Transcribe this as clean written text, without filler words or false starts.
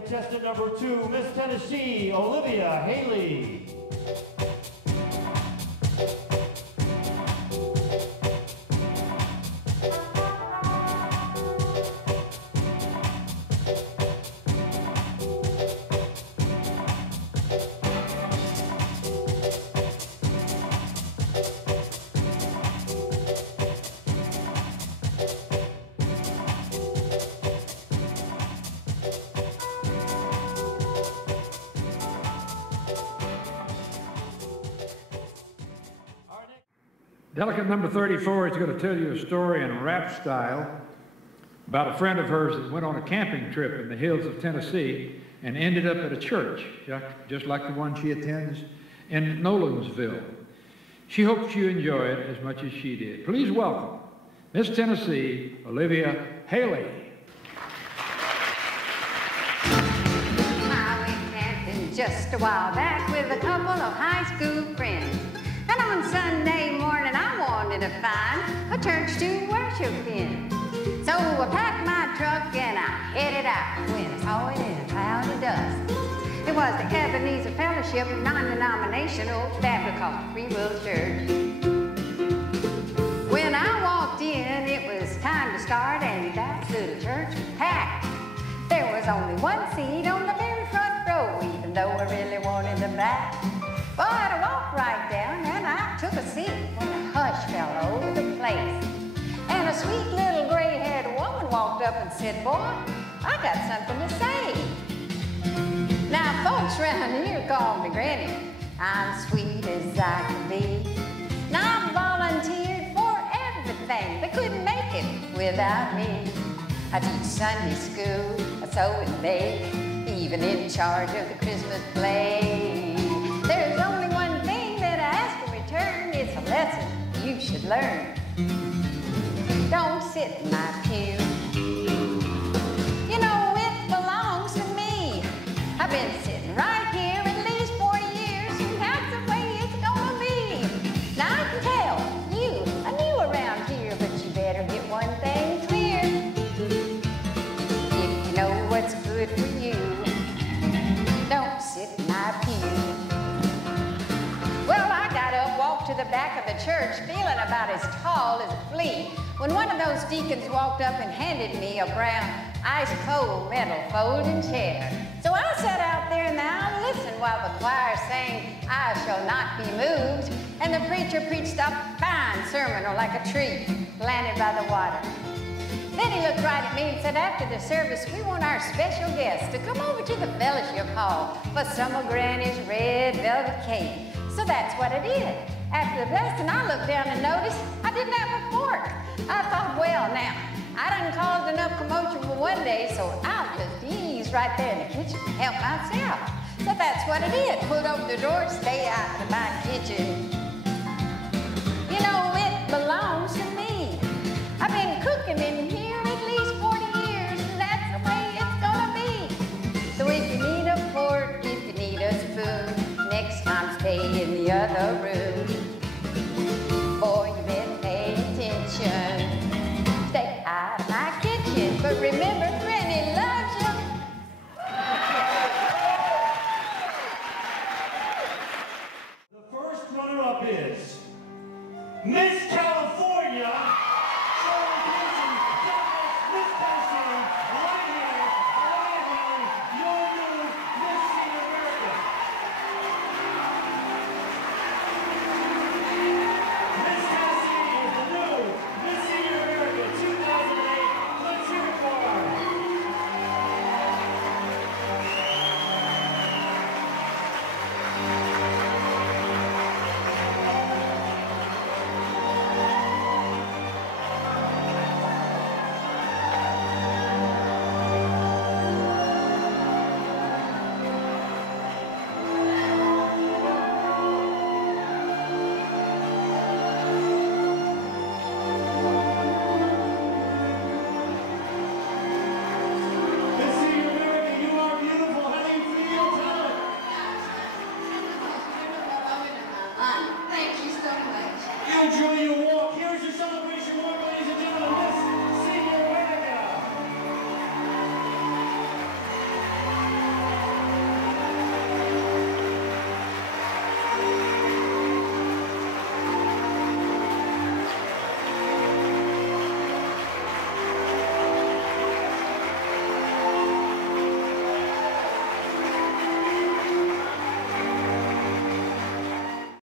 contestant number 2, Miss Tennessee, Olivia Haley. Delegate number 34 is going to tell you a story in rap style about a friend of hers that went on a camping trip in the hills of Tennessee and ended up at a church, just like the one she attends in Nolensville. She hopes you enjoy it as much as she did. Please welcome Miss Tennessee, Olivia Haley. I went camping just a while back with a couple of high school friends. And on Sunday morning, I wanted to find a church to worship in. So I packed my truck and I headed out when I saw it in a cloud of dust. It was the Ebenezer Fellowship non-denominational Baptist Free Will Church. When I walked in, it was time to start, and that little church was packed. There was only one seat on the very front row, even though I really wanted the back. But I walked right down and I took a seat when a hush fell over the place. And a sweet little gray-haired woman walked up and said, "Boy, I got something to say." Now, folks around here call me Granny. I'm sweet as I can be. Now, I volunteered for everything. They couldn't make it without me. I teach Sunday school, I sew and bake, even in charge of the Christmas play. There's only one thing that I ask in return. It's a lesson you should learn. Don't sit in my pew. You know, it belongs to me. I've been sitting right here at least 40 years, and that's the way it's gonna be. Now I can tell you are new around here, but you better get one thing clear. If you know what's good for you, don't sit in my pew. Well, I got up, walked to the back of the church, feeling about as tall as a flea, when one of those deacons walked up and handed me a brown, ice-cold metal folding chair. So I sat out there and I listened while the choir sang, "I shall not be moved," and the preacher preached a fine sermon like a tree planted by the water. Then he looked right at me and said, "After the service, we want our special guest to come over to the fellowship hall for some of Granny's red velvet cake." So that's what I did. After the blessing, I looked down and noticed I didn't have a fork. I thought, well, now, I done caused enough commotion for one day, so I'll just ease right there in the kitchen and help myself. So that's what I did. Pulled open the door to stay out of my kitchen. You know, it belongs to me. I've been cooking in